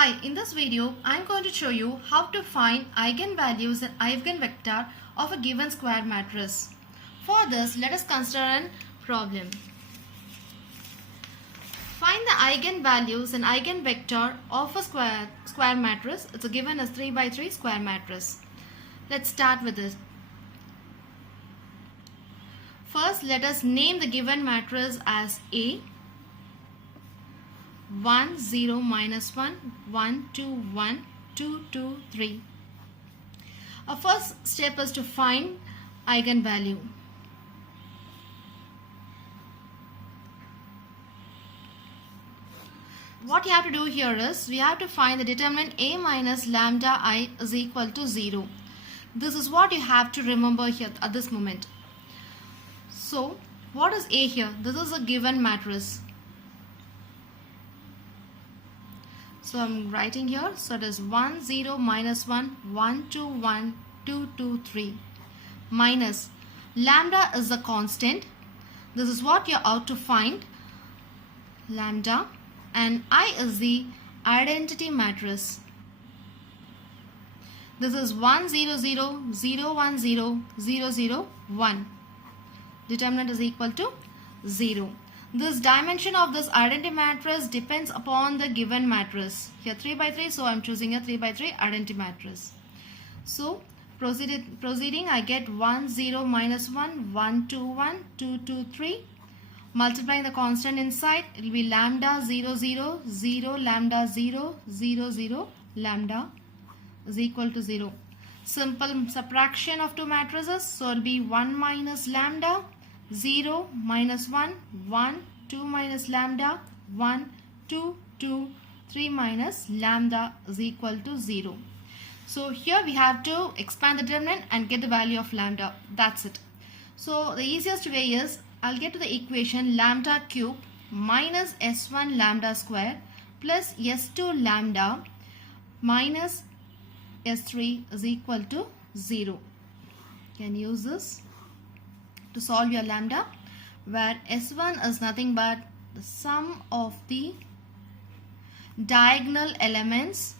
Hi, in this video I am going to show you how to find eigenvalues and eigenvector of a given square matrix. For this, let us consider a problem. Find the eigenvalues and eigenvector of a square matrix. It's given as 3 by 3 square matrix. Let's start with this. First, let us name the given matrix as A. 1 0 minus 1 1 2 1 2 2 3. Our first step is to find eigenvalue. What you have to do here is we have to find the determinant A minus lambda I is equal to 0. This is what you have to remember here at this moment. So what is A here? This is a given matrix. So I'm writing here. So it is 1 0 minus 1 1 2 1 2 2 3 minus lambda is a constant. This is what you're out to find, lambda, and I is the identity matrix. This is 1 0 0 0 1 0 0 0 1. Determinant is equal to 0. This dimension of this identity matrix depends upon the given matrix. Here 3 by 3, so I am choosing a 3 by 3 identity matrix. So proceeding, I get 1 0 minus 1 1 2 1 2 2 3. Multiplying the constant inside, it will be lambda 0 0 0 lambda 0 0 0 lambda is equal to 0. Simple subtraction of two matrices, so it will be 1 minus lambda 0 minus 1 1 2 minus lambda 1 2 2 3 minus lambda is equal to 0. So here we have to expand the determinant and get the value of lambda. That's it. So the easiest way is I'll get to the equation lambda cube minus s1 lambda square plus s2 lambda minus s3 is equal to 0. You can use this to solve your lambda, where S1 is nothing but the sum of the diagonal elements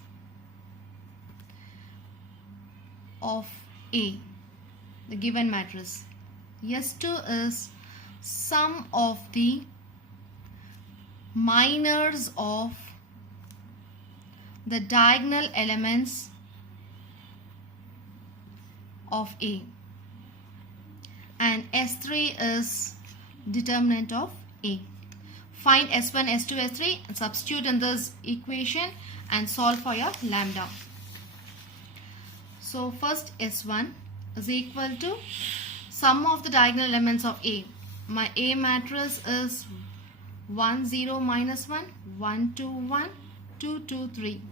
of A, the given matrix. S2 is sum of the minors of the diagonal elements of A. And S3 is determinant of A. Find S1, S2, S3 and substitute in this equation and solve for your lambda. So first S1 is equal to sum of the diagonal elements of A. My A matrix is 1 0 minus 1 1 2 1 2 2 3.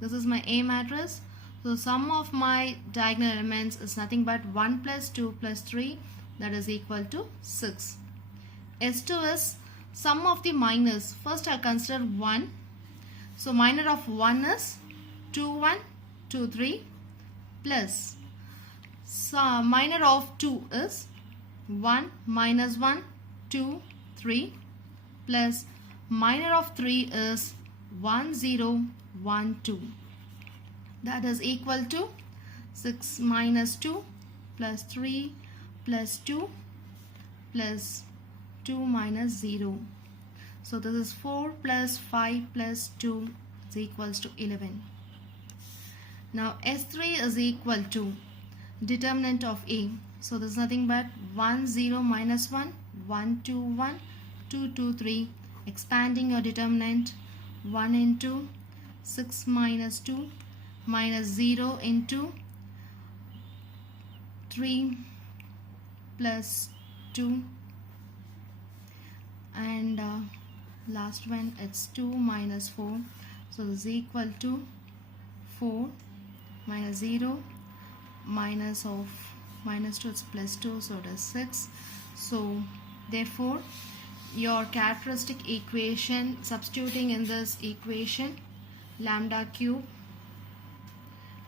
This is my A matrix. So sum of my diagonal elements is nothing but 1 plus 2 plus 3, that is equal to 6. S2 is sum of the minors. First I'll consider 1. So minor of 1 is 2 1 2 3 plus minor of 2 is 1 minus 1 2 3 plus minor of 3 is 1 0 1 2. That is equal to 6 minus 2 plus 3 plus 2 plus 2 minus 0. So this is 4 plus 5 plus 2 is equals to 11. Now S3 is equal to determinant of A. So this is nothing but 1 0 minus 1 1 2 1 2 2 3. Expanding your determinant, 1 into 6 minus 2 minus 0 into 3 plus 2, and last one it's 2 minus 4, so this is equal to 4 minus 0 minus of minus 2, it's plus 2, so it is 6. So therefore your characteristic equation, substituting in this equation, lambda cube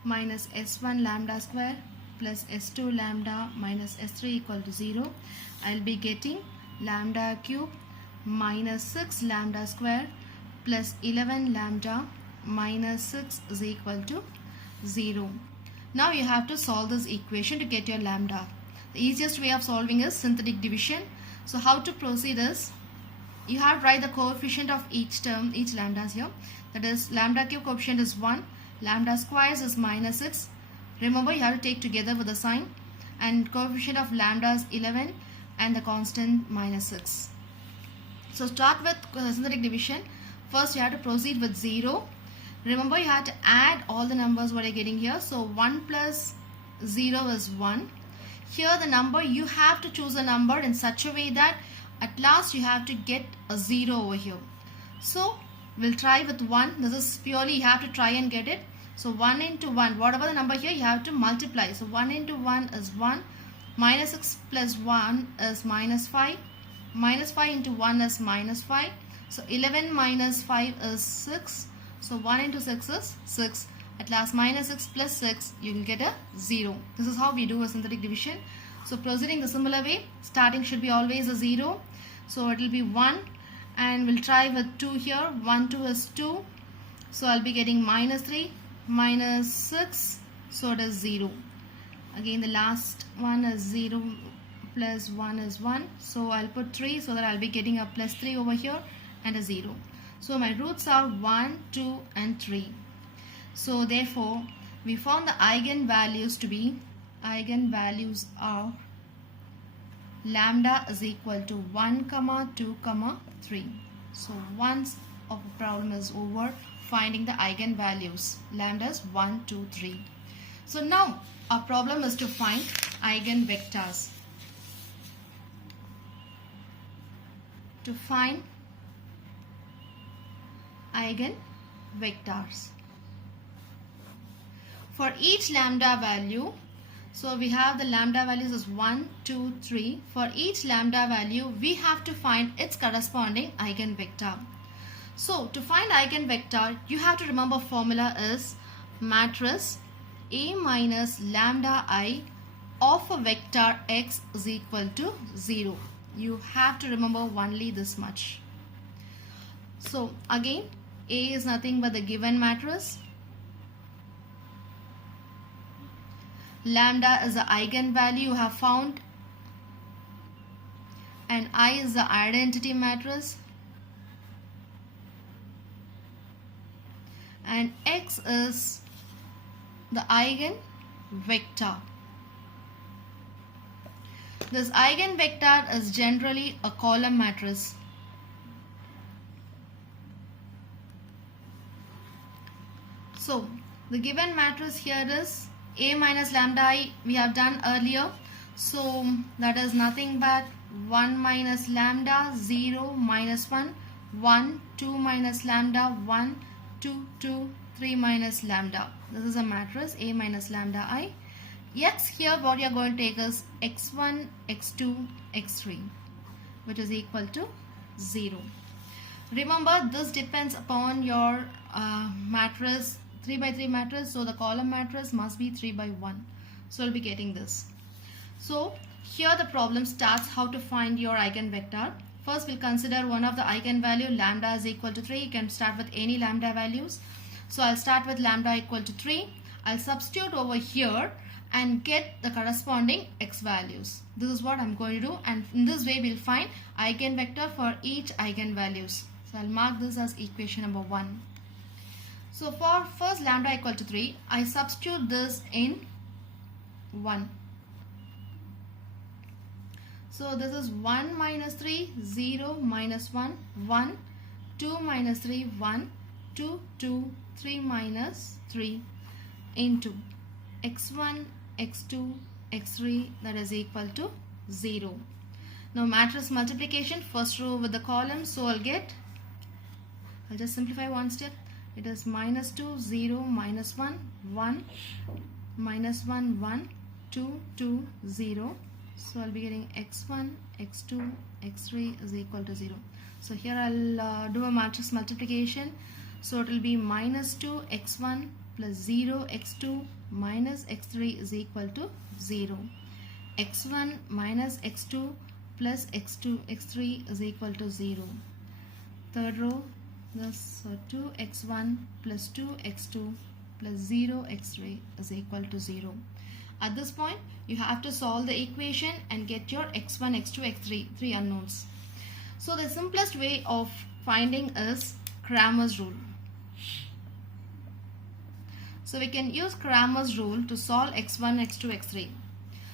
minus s1 lambda square plus s2 lambda minus s3 equal to 0. I'll be getting lambda cube minus 6 lambda square plus 11 lambda minus 6 is equal to 0. Now you have to solve this equation to get your lambda. The easiest way of solving is synthetic division. So how to proceed is, you have to write the coefficient of each term, each lambdas here. That is, lambda cube coefficient is 1, lambda squares is minus 6. Remember, you have to take together with the sign. And coefficient of lambda is 11 and the constant minus 6. So start with synthetic division. First you have to proceed with 0. Remember, you have to add all the numbers what you're getting here. So 1 plus 0 is 1. Here the number, you have to choose a number in such a way that at last you have to get a 0 over here. So we'll try with 1. This is purely you have to try and get it. So 1 into 1, whatever the number here, you have to multiply. So 1 into 1 is 1. Minus 6 plus 1 is minus 5. Minus 5 into 1 is minus 5. So 11 minus 5 is 6. So 1 into 6 is 6. At last, minus 6 plus 6, you will get a 0. This is how we do a synthetic division. So proceeding the similar way, starting should be always a 0. So it will be 1. And we'll try with 2 here. 1, 2 is 2. So I'll be getting minus 3, minus 6. So it is 0. Again, the last one is 0 plus 1 is 1. So I'll put 3 so that I'll be getting a plus 3 over here and a 0. So my roots are 1, 2 and 3. So therefore, we found the eigenvalues to be, eigenvalues are lambda is equal to 1, 2, 3. So once of the problem is over, finding the eigenvalues. Lambda is 1, 2, 3. So now our problem is to find eigenvectors. To find eigenvectors. For each lambda value, so we have the lambda values as 1, 2, 3. For each lambda value, we have to find its corresponding eigenvector. So to find eigenvector, you have to remember formula is matrix A minus lambda I of a vector x is equal to 0. You have to remember only this much. So again, A is nothing but the given matrix. Lambda is the eigenvalue you have found. And I is the identity matrix. And x is the eigenvector. This eigenvector is generally a column matrix. So the given matrix here is A minus lambda I we have done earlier. So that is nothing but 1 minus lambda, 0 minus 1, 1, 2 minus lambda, 1, 2, 2, 3 minus lambda. This is a matrix A minus lambda I. X here what you are going to take is x1, x2, x3, which is equal to 0. Remember, this depends upon your matrix, 3 by 3 matrix. So the column matrix must be 3 by 1. So we'll be getting this. So here the problem starts how to find your eigenvector. First we'll consider one of the eigenvalue, lambda is equal to 3. You can start with any lambda values. So I'll start with lambda equal to 3. I'll substitute over here and get the corresponding x values. This is what I'm going to do, and in this way we'll find eigenvector for each eigenvalues. So I'll mark this as equation number 1. So for first lambda equal to 3, I substitute this in 1. So this is 1 minus 3, 0 minus 1, 1, 2 minus 3, 1, 2, 2, 3 minus 3 into x1, x2, x3, that is equal to 0. Now matrix multiplication, first row with the column, so I'll just simplify one step. It is minus 2, 0, minus 1, 1, minus 1, 1, 2, 2, 0. So I'll be getting x1, x2, x3 is equal to 0. So here I'll do a matrix multiplication. So it will be minus 2 x1 plus 0 x2 minus x3 is equal to 0. x1 minus x2 plus x3 is equal to 0. Third row, This 2x1 plus 2x2 plus 0x3 is equal to 0. At this point, you have to solve the equation and get your x1, x2, x3, three unknowns. So the simplest way of finding is Cramer's rule. So we can use Cramer's rule to solve x1, x2, x3.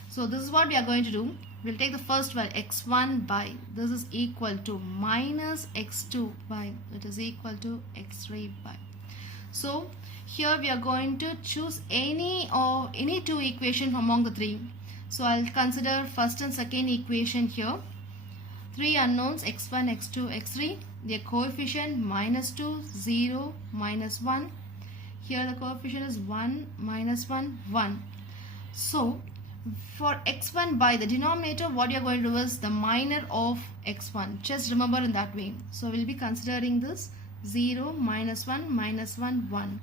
So this is what we are going to do. We'll take the first one, x1 by, this is equal to minus x2 by, it is equal to x3 by. So here we are going to choose any two equation among the three. So I'll consider first and second equation here. Three unknowns, x1, x2, x3. Their coefficient minus 2, 0, minus 1. Here the coefficient is 1, minus 1, 1. So for x1 by the denominator, what you are going to do is the minor of x1. Just remember in that way. So we'll be considering this 0, minus 1, minus 1, 1.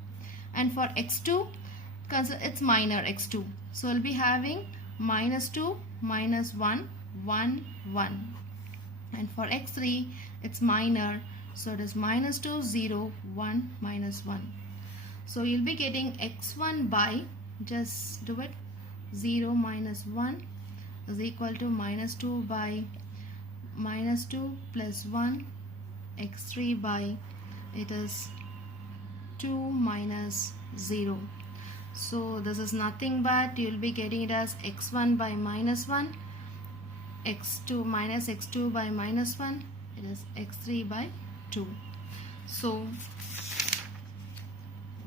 And for x2, consider its minor x2. So we'll be having minus 2, minus 1, 1, 1. And for x3, it's minor. So it is minus 2, 0, 1, minus 1. So you'll be getting x1 by, just do it, 0 minus 1 is equal to minus 2 by minus 2 plus 1, x3 by, it is 2 minus 0. So this is nothing but you'll be getting it as x1 by minus 1, x2 minus x2 by minus 1, it is x3 by 2. So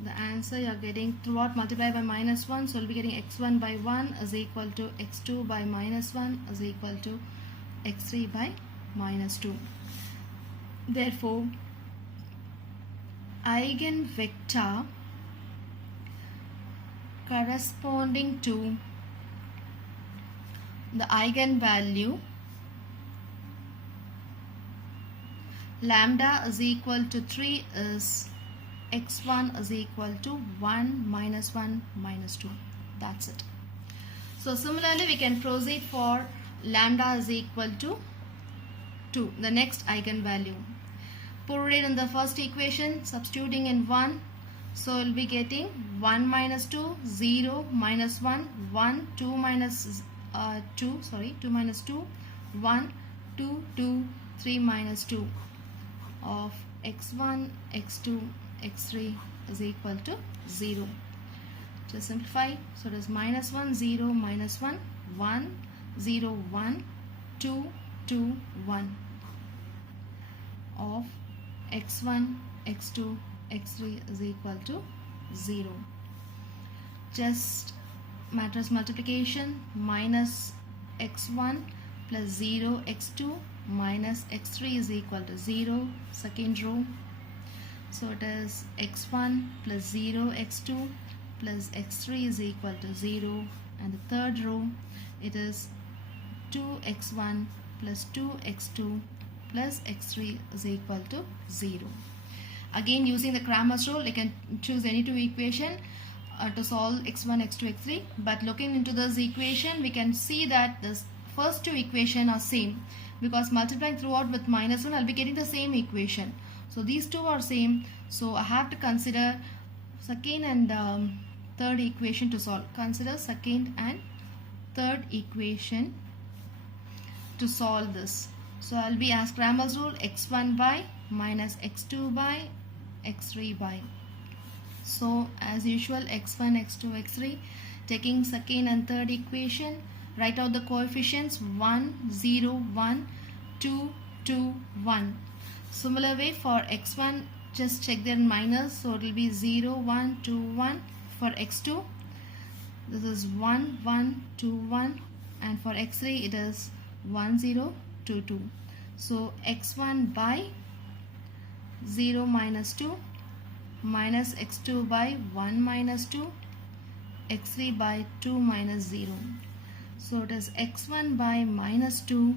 the answer you are getting throughout multiply by minus 1, so we'll be getting x1 by 1 is equal to x2 by minus 1 is equal to x3 by minus 2. Therefore, eigenvector corresponding to the eigenvalue lambda is equal to 3 is x1 is equal to 1 minus 1 minus 2. That's it. So similarly, we can proceed for lambda is equal to 2, the next eigenvalue. Put it in the first equation, substituting in 1. So we'll be getting 1 minus 2, 0, minus 1, 1, 2 minus 2, 1, 2, 2, 3 minus 2 of x1, x2, x3 is equal to 0. Just simplify. So it is minus 1, 0, minus 1, 1, 0, 1, 2, 2, 1 of x1, x2, x3 is equal to 0. Just matrix multiplication, minus x1 plus 0 x2 minus x3 is equal to 0, second row. So it is x1 plus 0 x2 plus x3 is equal to 0, and the third row it is 2x1 plus 2x2 plus x3 is equal to 0. Again, using the Cramer's rule, you can choose any two equation to solve x1, x2, x3. But looking into this equation, we can see that this first two equation are same, because multiplying throughout with minus 1, I'll be getting the same equation. So these two are same. So I have to consider second and third equation to solve. Consider second and third equation to solve this. So I'll be as Cramer's rule, x1 by minus x2 by x3 by. So as usual, x1, x2, x3, taking second and third equation, write out the coefficients 1, 0, 1, 2, 2, 1. Similar way for x1, just check their minus, so it will be 0, 1, 2, 1. For x2, this is 1, 1, 2, 1, and for x3 it is 1, 0, 2, 2. So x1 by 0 minus 2 minus x2 by 1 minus 2, x3 by 2 minus 0. So it is x1 by minus 2,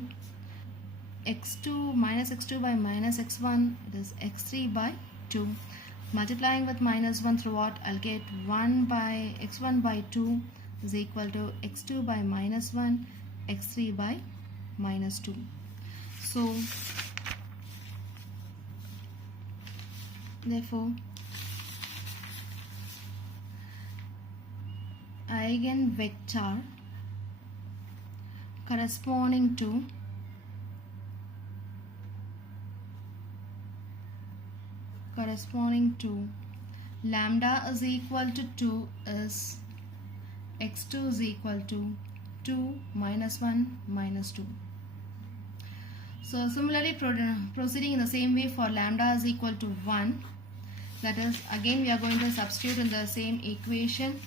x2 minus x2 by minus x1, it is x3 by 2. Multiplying with minus 1 throughout, I'll get 1 by x1 by 2 is equal to x2 by minus 1, x3 by minus 2. So Therefore, eigenvector corresponding to lambda is equal to 2 is x2 is equal to 2 minus 1 minus 2. So similarly proceeding in the same way for lambda is equal to 1, that is again we are going to substitute in the same equation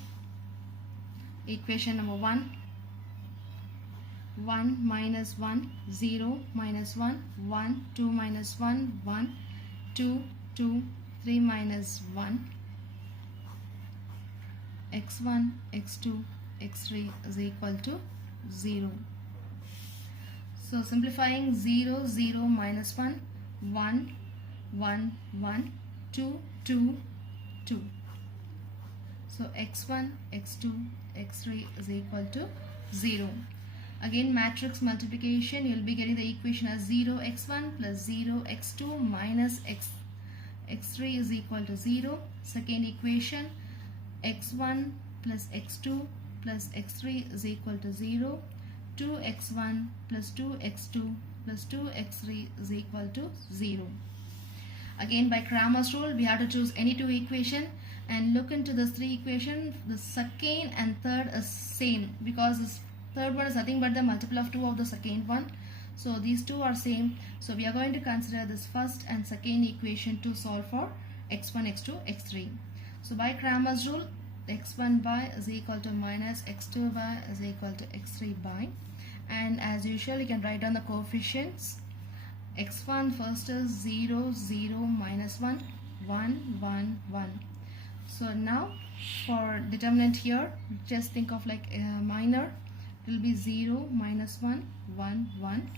number 1 minus 1 0 minus 1 1 2 minus 1 1 2 2 3 minus 1 x1 x2 x3 is equal to 0. So simplifying 0 0 minus 1 1 1 1 2 2 2. So x1 x2 x3 is equal to 0. Again matrix multiplication, you will be getting the equation as 0 x1 plus 0 x2 minus x3 is equal to 0. Second equation, x1 plus x2 plus x3 is equal to 0. 2x1 plus 2x2 plus 2x3 is equal to 0. Again by Cramer's rule we have to choose any two equation and look into this three equation. The second and third is same because this third one is nothing but the multiple of 2 of the second one. So these two are same. So we are going to consider this first and second equation to solve for x1, x2, x3. So by Cramer's rule, x1 by is equal to minus x2 by is equal to x3 by. And as usual, you can write down the coefficients. x1 first is 0, 0, minus 1, 1, 1, 1. So now for determinant here, just think of like a minor. It will be 0, minus 1, 1, 1.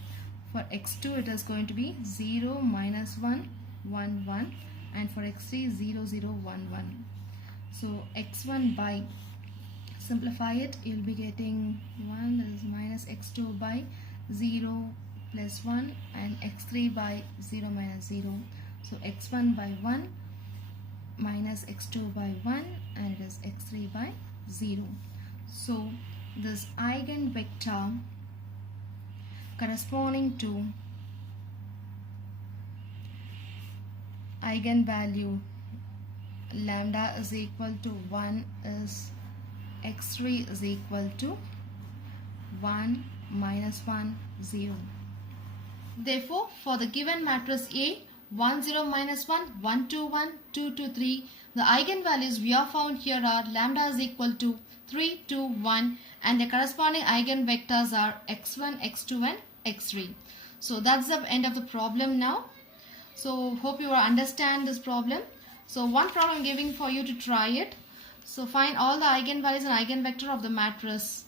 For x2 it is going to be 0, minus 1, 1, 1. And for x3 0, 0, 1, 1. So x1 by, simplify it, you will be getting 1, that is minus x2 by 0 plus 1 and x3 by 0 minus 0. So x1 by 1 minus x2 by 1 and it is x3 by 0. So this eigenvector corresponding to eigenvalue lambda is equal to 1 is x3 is equal to 1 minus 1 0. Therefore, for the given matrix A 1 0 minus 1 1 2 1 2 2 3, the eigenvalues we have found here are lambda is equal to 3 2 1 and the corresponding eigenvectors are x1 x2 and x3. So that's the end of the problem now. So hope you will understand this problem. So one problem I'm giving for you to try it. So find all the eigenvalues and eigenvector of the matrix.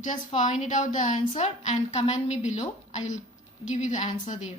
Just find it out the answer and comment me below. I will give you the answer there.